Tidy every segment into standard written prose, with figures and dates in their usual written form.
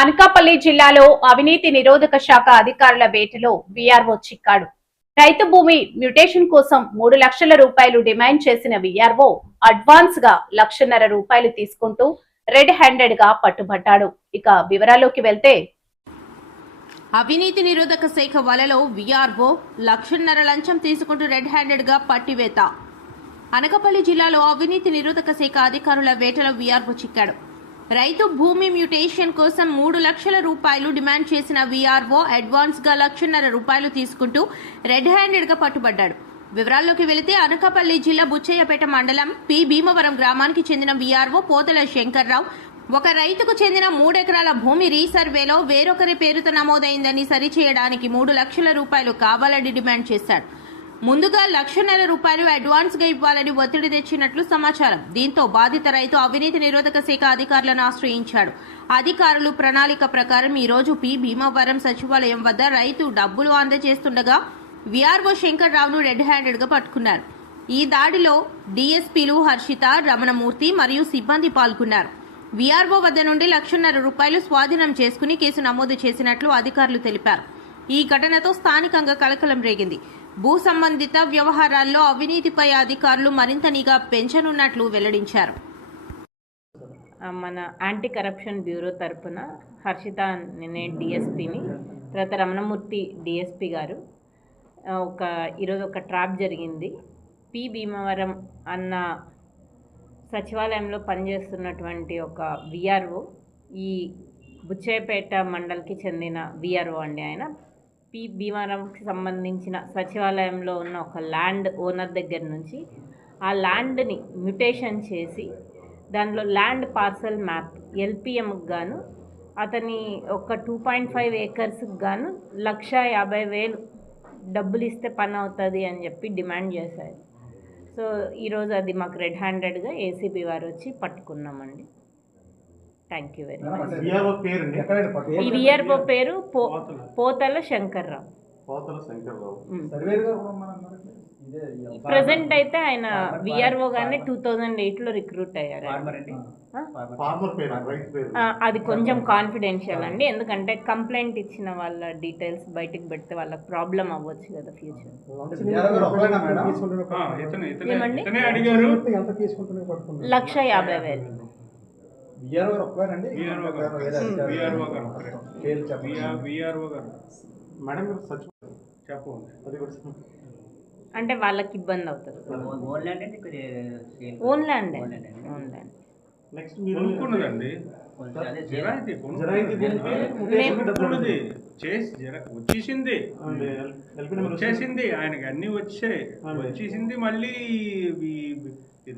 అనకాపల్లి జిల్లాలో అవినీతి నిరోధక శాఖ అధికారుల వేటలో వీఆర్ఓ చిక్కాడు. రైతు భూమి మ్యూటేషన్ కోసం 3 లక్షల రూపాయలు డిమాండ్ చేసిన వీఆర్ఓ అడ్వాన్స్ గా ₹1,50,000 తీసుకుంటూ రెడ్ హ్యాండెడ్ గా పట్టుబడ్డాడు. ఇక వివరాల్లోకి వెళ్తే అవినీతి నిరోధక శాఖ వలలో వీఆర్ఓ ₹1,50,000 లంచం తీసుకుంటూ రెడ్ హ్యాండెడ్ గా పట్టివేత. అనకాపల్లి జిల్లాలో అవినీతి నిరోధక శాఖ అధికారుల వేటలో వీఆర్ఓ చిక్కాడు. రైతు భూమి మ్యూటేషన్ కోసం 3 లక్షల రూపాయలు డిమాండ్ చేసిన వీఆర్ఓ అడ్వాన్స్ గా ₹1,50,000 తీసుకుంటూ రెడ్ హ్యాండెడ్ గా పట్టుబడ్డాడు. వివరాల్లోకి వెళితే అనకాపల్లి జిల్లా బుచ్చయ్యపేట మండలం పి భీమవరం గ్రామానికి చెందిన వీఆర్ఓ పోతల శంకర్రావు ఒక రైతుకు చెందిన 3 ఎకరాల భూమి రీసర్వేలో వేరొకరి పేరుతో నమోదైందని సరిచేయడానికి 3 లక్షల రూపాయలు కావాలని డిమాండ్ చేశాడు. ముందుగా ₹1,50,000 అడ్వాన్స్ గా ఇవ్వాలని ఒత్తిడి తెచ్చినట్లు సమాచారం. దీంతో బాధిత రైతు అవినీతి నిరోధక శాఖ అధికారులను ఆశ్రయించాడు. అధికారులు ప్రణాళిక ప్రకారం ఈ రోజు పి భీమవరం సచివాలయం వద్ద రైతు డబ్బులు అందజేస్తుండగా వీఆర్ఓ శంకర్ రావును రెడ్ హ్యాండెడ్ గా పట్టుకున్నారు. ఈ దాడిలో డీఎస్పీలు హర్షిత, రమణమూర్తి మరియు సిబ్బంది పాల్గొన్నారు. వీఆర్ఓ వద్ద నుండి ₹1,50,000 స్వాధీనం చేసుకుని కేసు నమోదు చేసినట్లు అధికారులు తెలిపారు. ఈ ఘటనతో స్థానికంగా కలకలం రేగింది. భూ సంబంధిత వ్యవహారాల్లో అవినీతిపై అధికారులు మరింత నిఘా పెంచనున్నట్లు వెల్లడించారు. మన యాంటీ కరప్షన్ బ్యూరో తరఫున హర్షిత నిన్నే డిఎస్పీని, తర్వాత రమణమూర్తి డిఎస్పీ గారు ఈరోజు ఒక ట్రాప్ జరిగింది. పి భీమవరం అన్న సచివాలయంలో పనిచేస్తున్నటువంటి ఒక వీఆర్ఓ, ఈ బుచ్చయ్యపేట మండల్కి చెందిన వీఆర్ఓ అండి. ఆయన పి భీమవరంకి సంబంధించిన సచివాలయంలో ఉన్న ఒక ల్యాండ్ ఓనర్ దగ్గర నుంచి ఆ ల్యాండ్ని మ్యూటేషన్ చేసి దానిలో ల్యాండ్ పార్సల్ మ్యాప్ ఎల్పిఎంకి గాను అతని ఒక 2.5 ఏకర్స్కి గాను ₹1,50,000 డబ్బులు ఇస్తే పని అవుతుంది అని చెప్పి డిమాండ్ చేశారు. సో ఈరోజు అది మాకు రెడ్ హ్యాండెడ్గా ఏసీబీ వారు వచ్చి పట్టుకున్నామండి. Thank you very much. ఈ వీఆర్ఓ పేరు పోతల శంకర్రావు. ప్రజెంట్ అయితే ఆయన వీఆర్ఓ గానే 2008లో రిక్రూట్ అయ్యారు. అది కొంచెం కాన్ఫిడెన్షియల్ అండి, ఎందుకంటే కంప్లైంట్ ఇచ్చిన వాళ్ళ డీటెయిల్స్ బయటకు పెడితే వాళ్ళకి ప్రాబ్లం అవ్వచ్చు కదా ఫ్యూచర్. ఏమండి? ₹1,50,000. అంటే వాళ్ళకి ఇబ్బంది అవుతుంది. Own land. వచ్చేసింది ఆయనకి అన్ని వచ్చేసింది. మళ్ళీ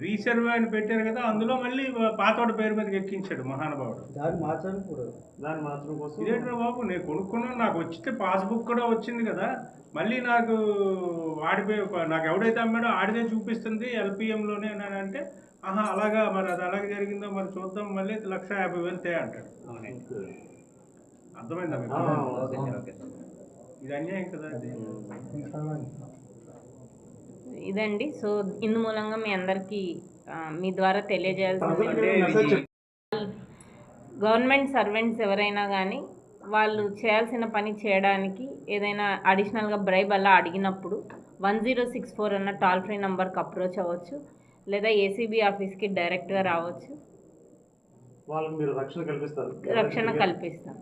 రీసర్వే అని పెట్టారు కదా, అందులో మళ్ళీ పాతోడి పేరు మీదకి ఎక్కించాడు మహానుభావుడు. ఇదేంట్రా బాబు, నేను కొనుక్కున్నాను, నాకు వచ్చితే పాస్బుక్ కూడా వచ్చింది కదా, మళ్ళీ నాకు నాకు ఎవడైతే అమ్మాడో ఆడిదే చూపిస్తుంది ఎల్పిఎంలోనే అని అంటే, ఆహా అలాగా, మరి అది అలాగే జరిగిందో మరి చూద్దాం, మళ్ళీ ₹1,50,000 అంటాడు. అర్థమైందా మీకు? ఇది అన్యాయం కదా. ఇదండి. సో ఇందు మూలంగా మీ అందరికీ మీ ద్వారా తెలియజేయాల్సింది, గవర్నమెంట్ సర్వెంట్స్ ఎవరైనా కానీ వాళ్ళు చేయాల్సిన పని చేయడానికి ఏదైనా అడిషనల్గా బ్రైబ్ అలా అడిగినప్పుడు 1064 అన్న టోల్ ఫ్రీ నెంబర్కి అప్రోచ్ అవ్వచ్చు, లేదా ఏసీబీ ఆఫీస్కి డైరెక్ట్గా రావచ్చు. వాళ్ళకి మీరు రక్షణ కల్పిస్తారు. రక్షణ కల్పిస్తాం.